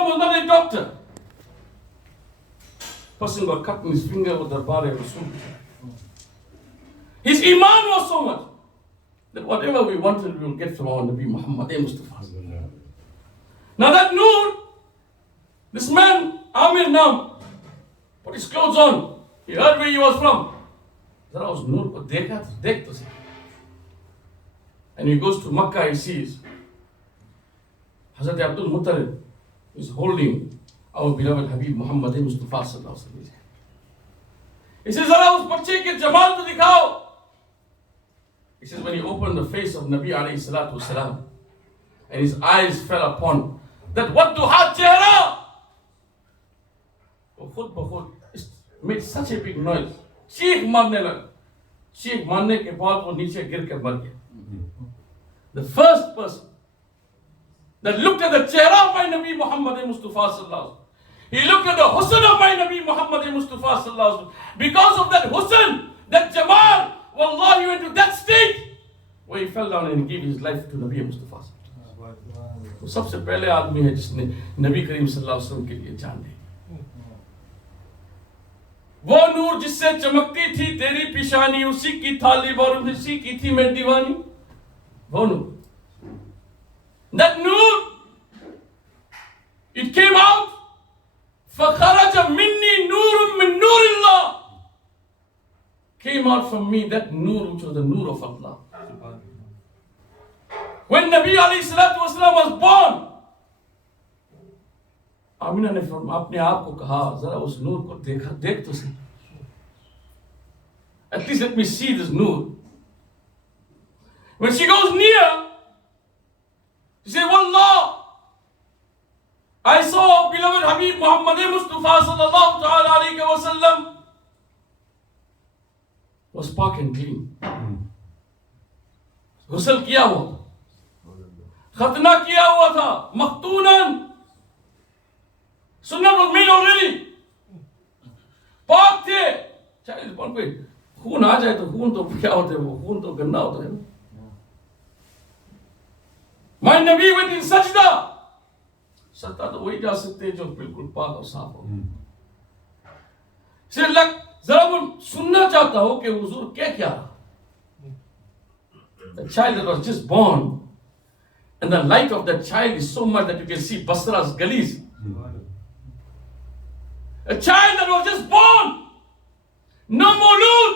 was not a doctor. Person got cut in his finger with the bar of Rasul. His iman was so much that whatever we wanted, we will get from our Nabi Muhammad Mustafa. Now that Noor, this man, Amir Nam, put his clothes on. He heard where he was from. Zara us Noor ko dekha, dekh to se. And he goes to Makkah, he sees Hazrat Abdul Muttalib is holding our beloved Habib Muhammad Mustafa sallallahu alaihi wasallam. He says, Zara us bachche ke jamal to dikhao. He says, when he opened the face of Nabi alayhi salatu wasalam, and his eyes fell upon that what duha chehra, khud bakhud made such a big noise. Cheek marne laga. Cheek marne ke baad wo niche gir ke mar gaya. The first person that looked at the chehra of my Nabi Muhammad Mustafa sallallahu alaihi wasallam, he looked at the husn of my Nabi Muhammad Mustafa sallallahu alaihi wasallam. Because of that husn, that jamal, wallahi, he went to that state where he fell down and gave his life to Nabi Mustafa. वो सबसे पहले आदमी है जिसने नबी करीम सल्लल्लाहु अलैहि वसल्लम के लिए जान दी. वो नूर जिससे चमकती थी तेरी पिशानी, उसी की थाली और उसी की थी मैं दीवानी. वो नूर, that Noor, it came out. فخرج مني نور من نور الله. Came out from me that noor, which was the noor of Allah. When Nabi alayhi salatu wasalam was born, Amina ne apne aap ko kaha, zara us noor ko dekha, dekh to se. At least let me see this noor. When she goes near, she said, Wallah, I saw beloved Habib Muhammad Mustafa sallallahu ta'ala alayhi wa sallam was park and clean. Ghusl kiya hua, khatna kiya hua tha, makhtoonan. Sunnah was made already. Park the. Child, one way. Khoon aa jaye to khoon to kya hote hai, wo khoon to ganda hota hai. My Nabi went in sajda. Sajda to wahi ja sakte hai jo bilkul paak aur saaf ho. Say, look, जरा मैं सुनना चाहता हूं कि हुजूर क्या क्या. The child that was just born, and the light of that child is so much that you can see Basra's gullies. A child that was just born, no mawlood,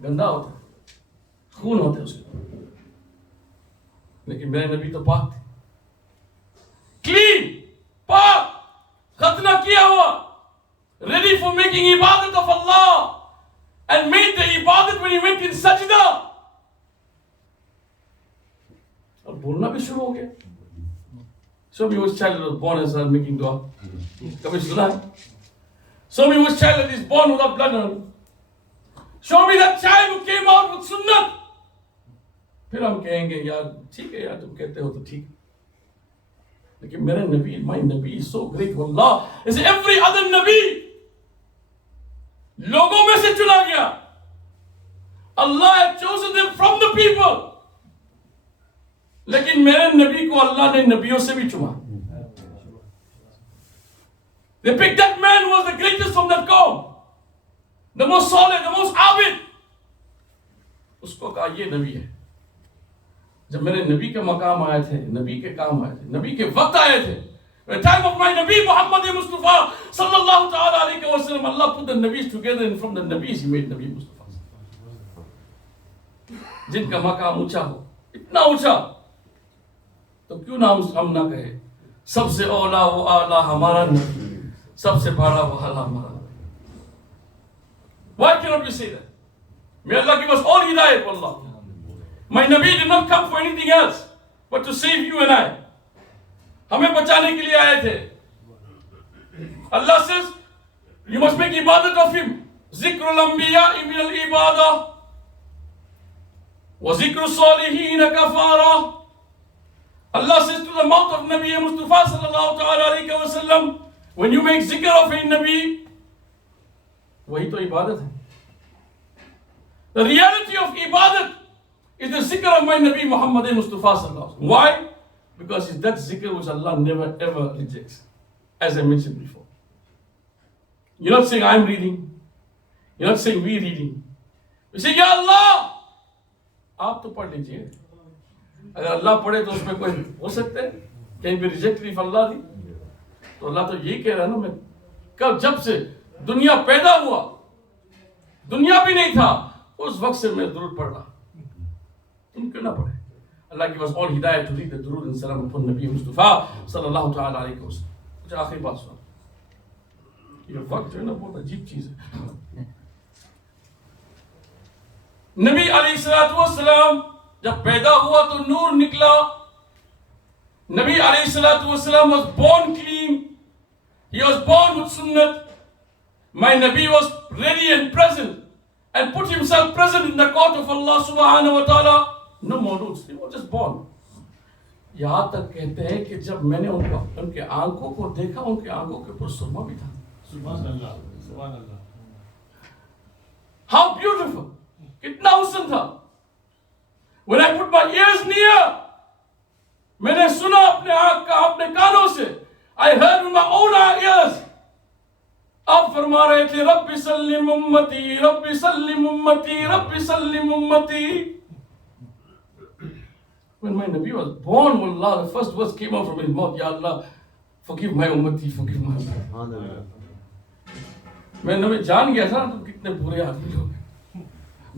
गंदा होता है, खून होता है उसके, लेकिन मेरे नबी तो पाक थे, clean, पाक, खतना किया हुआ, ready for making ibadat of Allah, and made the ibadat when he went in sajda. और बोलना भी शुरू हो गया. Show me which child was born and started making dua. कभी सुना है? Show me which child that is born without blood on him. Show me that child who came out with sunnah. फिर हम कहेंगे यार ठीक है यार तुम कहते हो तो ठीक. लेकिन मेरा नबी, my Nabi is so great. Wallah, is every other Nabi लोगों में से चुना गया. Allah had chosen them from the people. लेकिन मेरे नबी को अल्लाह ने नबियों से भी चुना. They picked that man who was the greatest from that qawm, the most solid, the most abid. उसको कहा ये नबी है. जब मेरे नबी के मकाम आए थे, नबी के काम आए थे, नबी के वक्त आए थे, the time of my Nabi Muhammad Mustafa sallallahu ta'ala alayhi wa sallam, Allah put the Nabis together, and from the Nabis he made Nabi Mustafa. जिनका मकाम ऊंचा हो, इतना ऊंचा, तो क्यों ना हम ना कहे सबसे औला वो आला हमारा नबी, सबसे बड़ा वो आला हमारा नबी. Why cannot we say that? May Allah give us all hidayat, wallah. My Nabi did not come for anything else but to save you and I. हमें बचाने के लिए आए थे. Allah says you must make ibadat of him. Zikrul anbiya min al ibadah wa zikru salihin kafara. Allah says to the mouth of Nabi Mustafa sallallahu ta'ala alayhi wa sallam, when you make zikr of a Nabi, वही तो इबादत है. The reality of ibadat is the zikr of my Nabi Muhammad Mustafa sallallahu alaihi wasallam. Why? Because it's that zikr which Allah never ever rejects. As I mentioned before. You're not saying I'm reading. You're not saying we reading. You say, Ya Allah! आप तो पढ़ लीजिए. अगर अल्लाह पढ़े तो उसमें कोई हो सकता है कहीं भी रिजेक्ट नहीं अल्लाह दी. तो अल्लाह तो यही कह रहा है ना, मैं कब जब से दुनिया पैदा हुआ, दुनिया भी नहीं था, उस वक्त से मैं दुरूद पढ़ रहा. तुम क्यों ना पढ़े? अल्लाह give us all hidayah to read the दुरूद and salam upon Nabi Mustafa sallallahu ta'ala alayhi wa sallam. मुझे आखिरी बात सुना. ये वक्त जो है ना बहुत अजीब चीज है. नबी अलैहिस्सलाम जब पैदा हुआ तो नूर निकला. नबी अलैहिस्सलाम was born clean. He was born with sunnah. My Nabi was ready and present and put himself present in the court of Allah subhanahu wa ta'ala. No models. He was just born. यहाँ तक कहते हैं कि जब मैंने उनके आंखों को देखा, उनके आंखों के ऊपर सुरमा भी था. सुभान अल्लाह, सुभान अल्लाह. How beautiful! कितना हुस्न था. When I put my ears near, मैंने सुना अपने आंख का, अपने कानों से. I heard with my own ears. आप फरमा रहे थे रब्बी सल्लिम उम्मती, रब्बी सल्लिम उम्मती, रब्बी सल्लिम उम्मती. When my Nabi was born, wallah, the first words came out from his mouth, Ya Allah, forgive my ummati, forgive my ummati. मैं नबी जान गया था तो कितने बुरे आदमी लोग हैं,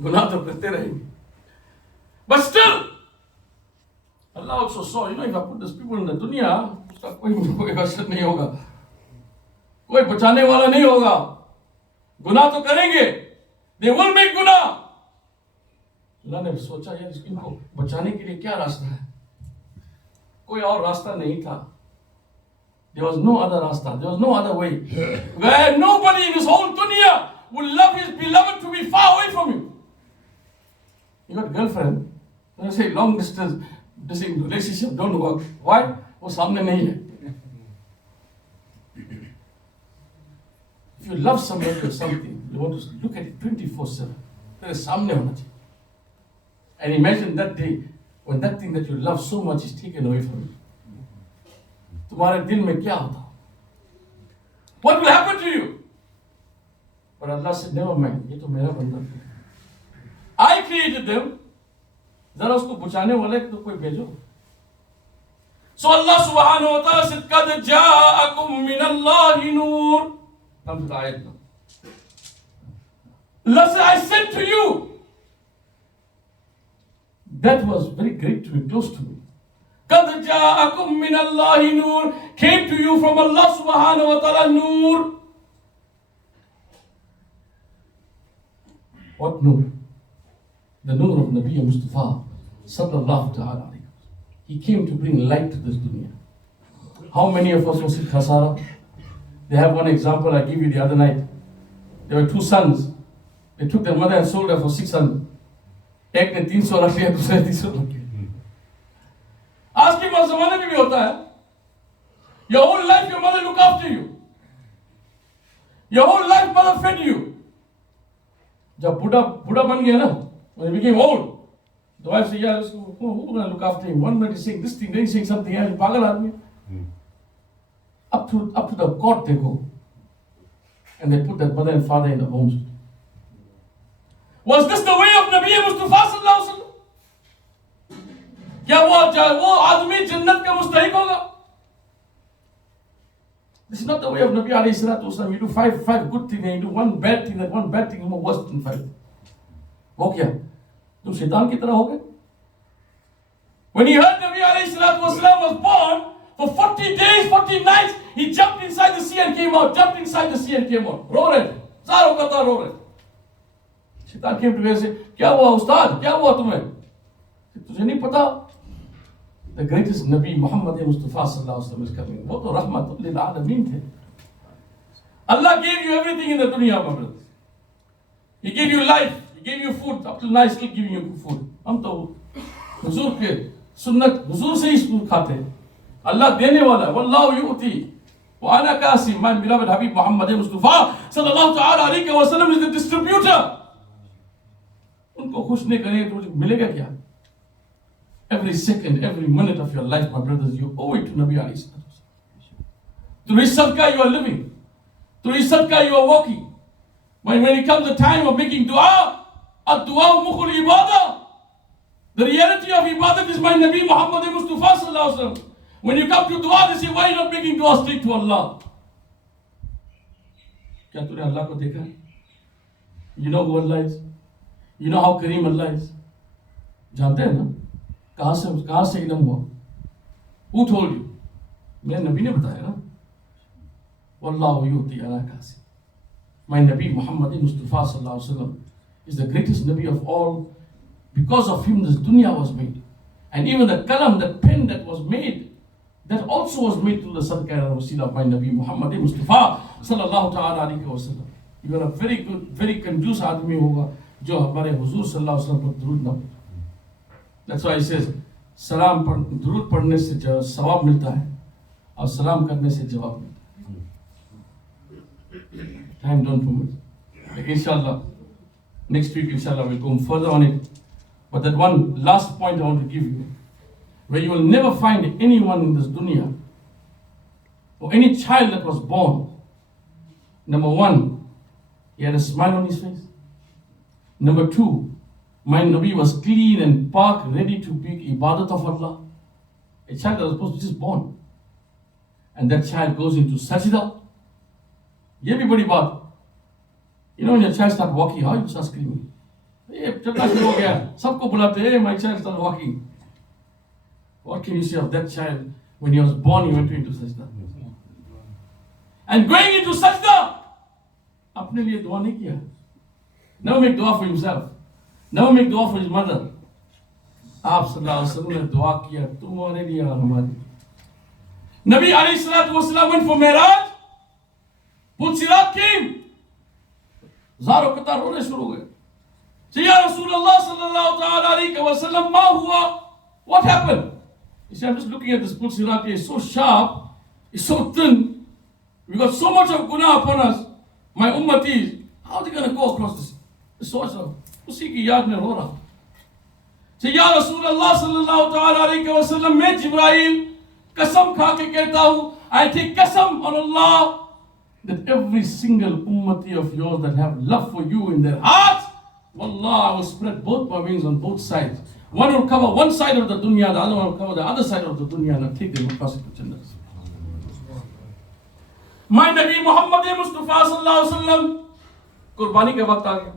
गुनाह तो करते रहेंगे. But still, Allah also saw, if I put these people in the dunya, उसका कोई असर नहीं होगा, कोई बचाने वाला नहीं होगा, गुनाह तो करेंगे, they will make गुनाह. अल्लाह ने सोचा यार इनको बचाने के लिए क्या रास्ता है. कोई और रास्ता नहीं था. There was no other rasta. There was no other way. Where nobody in this whole dunya would love his beloved to be far away from him. You got a girlfriend, you say long distance, this relationship don't work. Why? वो सामने नहीं है. If you love somebody or something, you want to look at it 24/7. तेरे सामने होना चाहिए. And imagine that day when that thing that you love so much is taken away from you. तुम्हारे दिल में क्या होता? What will happen to you? But Allah said, never mind, ये तो मेरा बंदा है. I created them. जरा उसको बचाने वाले तो कोई भेजो. So Allah subhanahu wa ta'ala said, قَدْ جَاءَكُم مِّنَ اللَّهِ نُورٌ. Come to the ayat now. Allah said, I sent to you. That was very great to me, close to me. قَدْ جَاءَكُم مِّنَ اللَّهِ نُورٌ. Came to you from Allah subhanahu wa ta'ala nur. What nur? The nur of Nabi Mustafa sallallahu ta'ala alayhi. He came to bring light to this dunya. How many of us was it khasara? They have one example I gave you the other night. There were two sons. They took their mother and sold her for 600. एक ने 300 रख लिया, दूसरे ने 300 रख लिया. आज के जमाने में भी होता है. Your whole life your mother look after you. Your whole life mother fed you. जब बूढ़ा बन गया ना, when he became old, the wife said, yeah, who's going to look after him? One minute he's saying this thing, then he's saying something else. पागल आदमी. Up to the court they go. And they put that mother and father in the homes. Was this the way of Nabi Mustafa sallallahu alaihi wasallam? क्या वो आदमी जन्नत का मुस्तहिक होगा? This is not the way of Nabi alayhi salatu wasallam. You do five good things and you do one bad thing, that one bad thing is more worse than 5. वो क्या? तुम शैतान की तरह हो गए? When he heard Nabi alayhi salatu wasallam was born, for 40 days, 40 nights, he jumped inside the sea and came out. Jumped inside the sea and came out. रो रहे थे. सारों कता रो रहे थे. शैतान came to me and said, क्या हुआ उस्ताद? क्या हुआ तुम्हें? तुझे नहीं पता? The greatest Nabi Muhammad Mustafa sallallahu alaihi wasallam is coming. वो तो रहमत लिल आलमीन थे. Allah gave you everything in the dunya, my brothers. He gave you life. He gave you food. Up till now, he's still giving you food. हम तो हुजूर के सुन्नत हुजूर से ही खाते हैं. Allah देने वाला है. वल्लाहु युती व अना Qasim. My beloved Habib Muhammad Mustafa sallallahu alaihi wasallam is the distributor. उनको खुश नहीं करेंगे तो मुझे मिलेगा क्या? Every second, every minute of your life, my brothers, you owe it to Nabi alayhi salatu wasalam. Through his sadaqah you are living. Through his sadaqah you are walking. When it comes the time of making dua, ad-dua mukhul ibadah. The reality of ibadat is my Nabi Muhammad Mustafa sallallahu alaihi wasallam. When you come to dua, they say, why are you not making dua straight to Allah? क्या तूने अल्लाह को देखा? You know who Allah is? You know how Kareem Allah is? जानते हैं ना? कहाँ से इल्म हुआ? Who told you? मेरे नबी ने बताया ना? वल्लाहु युती अला कासी. My Nabi Muhammad Mustafa sallallahu alaihi wasallam is the greatest Nabi of all. Because of him, this dunya was made, and even the kalam, that pen that was made, that also was made through the sadaqah and wasila of my Nabi Muhammad Mustafa sallallahu ta'ala alaihi wasallam. You are a very good, very conducive आदमी होगा जो हमारे हुजूर सल्लल्लाहु अलैहि वसल्लम पर दुरूद ना पढ़े. That's why he says, सलाम पर दुरूद पढ़ने से सवाब मिलता है और सलाम करने से जवाब मिलता है. Time don't permit. Inshallah, next week inshallah we'll go further on it. But that one last point I want to give you, where you will never find anyone in this dunya, or any child that was born, number one, he had a smile on his face. Number two, my Nabi was clean and park, ready to be ibadat of Allah. A child that was supposed to be just born, and that child goes into sajda. Ye bhi badi baat. You know, when your child starts walking, how you start screaming? चलना शुरू हो गया, सबको बुलाते हैं, my child started walking. What can you say of that child? When he was born, he went into sajda. And going into sajda, अपने लिए दुआ नहीं किया. Never make dua for himself. Never make dua for his mother. आप सल्लल्लाहु अलैहि वसल्लम ने दुआ किया तुम्हारे लिए और हमारे. Nabi alayhi salatu wasalam went for meelad. Pulsirat came. Zaro qatar रोने शुरू हो गए. So, Ya Rasulullah sallallahu alayhi wa sallam, ma huwa? What happened? He said, I'm just looking at this pulsirat. It's so sharp, it's so thin. We got so much of guna upon us. My ummatis, how are they going to go across this? It's so much of. Usi ki yaad mein ro raha. So, Ya Rasulullah sallallahu alayhi wa sallam, main Jibreel, kasam kha ke kehta hu, I take kasam on Allah, that every single ummati of yours that have love for you in their hearts, Wallah, I will spread both my wings on both sides. One will cover one side of the dunya, the other one will cover the other side of the dunya, and I'll take them across it to Jannah. My Nabi Muhammad Mustafa sallallahu alaihi wasallam, Qurbani ke waqt aa gaya.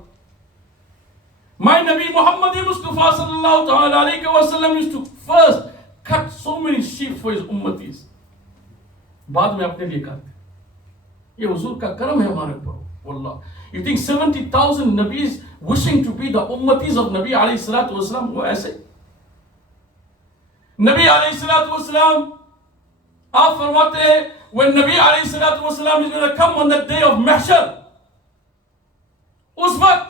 My Nabi Muhammad Mustafa sallallahu alaihi wasallam used to first cut so many sheep for his ummatis. बाद में अपने लिए काटते. ये हुजूर का करम है हमारे ऊपर. Wallah. You think 70,000 Nabis wishing to be the ummatis of Nabi alayhi salatu wasalam wo aise? Nabi alayhi salatu wasalam, aap farmate hain, when Nabi alayhi salatu wasalam is going to come on that day of mahshar, us waqt,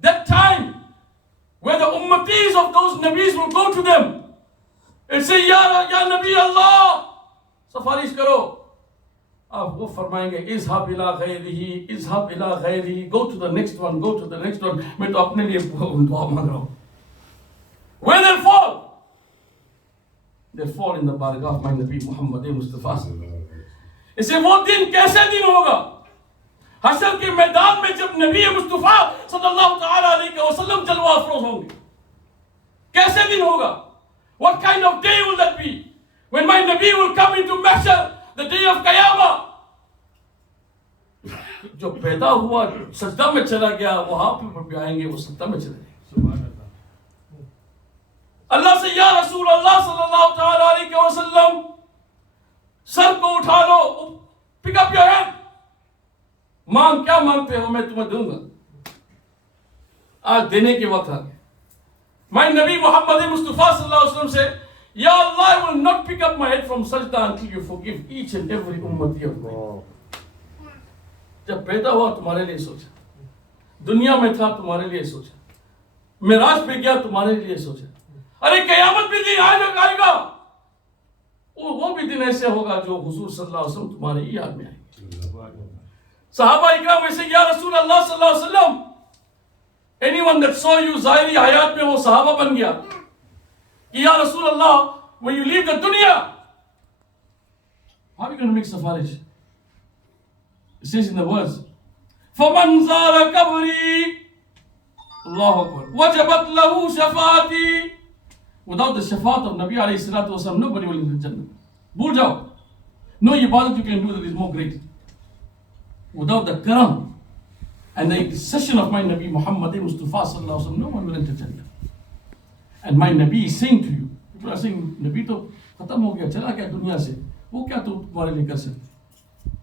that time, where the ummatis of those Nabis will go to them and say, Ya Nabi Allah, safarish karo. आप वो फरमाएंगे इज़हाब इला गैरिही, इज़हाब इला गैरिही, go to the next one, go to the next one. मैं तो अपने लिए दुआ मांग रहा हूँ. Where they'll fall? They'll fall in the bargah of my Nabi Muhammad Mustafa. इसे वो दिन कैसे दिन होगा? हशर के मैदान में जब नबी मुस्तफा सल्लल्लाहु ताला अलैहि वसल्लम जलवा अफरोज होंगे. कैसे दिन होगा? What kind of day will that be? When my Nabi will come into mahshar, the day of Qiyamah. जो पैदा हुआ सजदा में चला गया वहां पर भी आएंगे वो सजदा में चले जाएंगे. अल्लाह से या रसूल अल्लाह सल्लल्लाहु ताला अलैहि वसल्लम सर को उठा लो, पिक अप योर हैंड, मांग क्या मांगते हो मैं तुम्हें दूंगा. आज देने के वक्त आ गया. My Nabi Muhammad Mustafa sallallahu alaihi wasallam said, Ya Allah, I will not pick up my head from sajda until you forgive each and every ummati of mine. जब पैदा हुआ तुम्हारे लिए सोचा, दुनिया में था तुम्हारे लिए सोचा, मेराज पे गया तुम्हारे लिए सोचा. अरे कयामत भी दिन आएगा, वो भी दिन ऐसे होगा जो हुजूर सल्लल्लाहु अलैहि वसल्लम तुम्हारे ही याद में आएंगे. सहाबा इकराम वैसे या रसूल अल्लाह सल्लल्लाहु अलैहि वसल्लम, anyone that saw you ज़ाहिरी हयात में वो सहाबा बन गया. कि या रसूल अल्लाह, when you leave the dunya, how are you going to make safarish? It says in the words, فَمَنْ زَارَ قَبْرِي Allahu Akbar وَجَبَتْ لَهُ شَفَاعَتِي. Without the shafaat of Nabi alayhi salatu wasalam, nobody will enter Jannah. Bhul jao. No ibadat you can do that is more great. Without the karam and the intercession of my Nabi Muhammad Mustafa sallallahu alaihi wasallam, no one will enter Jannah. And my Nabi is saying to you, people are saying, Nabi to khatam ho gaya, chala gaya dunya se, wo kya tu tumhare liye kar sakte?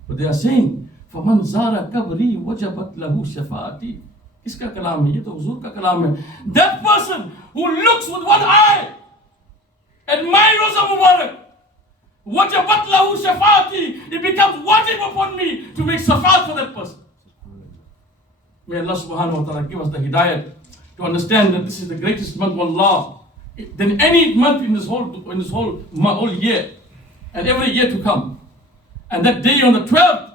But they are saying, فَمَنْ زَارَ قَبْرِي وَجَبَتْ لَهُ شَفَاعَتِي. Kiska kalam hai? Ye to huzur ka kalam hai. That person who looks with one eye at my Roza Mubarak, وَجَبَتْ لَهُ شَفَاعَتِي, it becomes wajib upon me to make shafaat for that person. May Allah subhanahu wa ta'ala give us the hidayat to understand that this is the greatest month of Allah than any month in this whole year and every year to come. And that day on the 12th,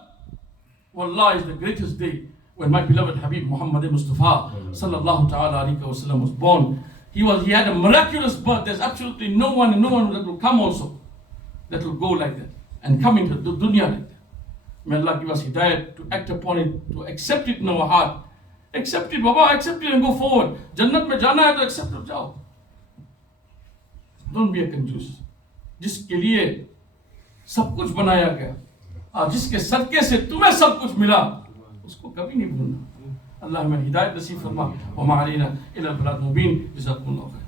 wallah, is the greatest day when my beloved Habib Muhammad Mustafa sallallahu ta'ala alayhi wa sallam was born. He had a miraculous birth. There's absolutely no one that will come also that will go like that and come into the dunya like that. May Allah give us hidayat to act upon it, to accept it in our heart. Accept it, Baba, accept it and go forward. Jannat mein jana hai to accept it, jao. Don't be a कंजूस जिसके लिए सब कुछ बनाया गया और जिसके सदके से तुम्हें सब कुछ मिला, उसको कभी नहीं भूलना. अल्लाह हमें हिदायत नसीब फरमा. व मा अलैना इल्ला अल बलाग मुबीन. जज़ाकुमुल्लाह.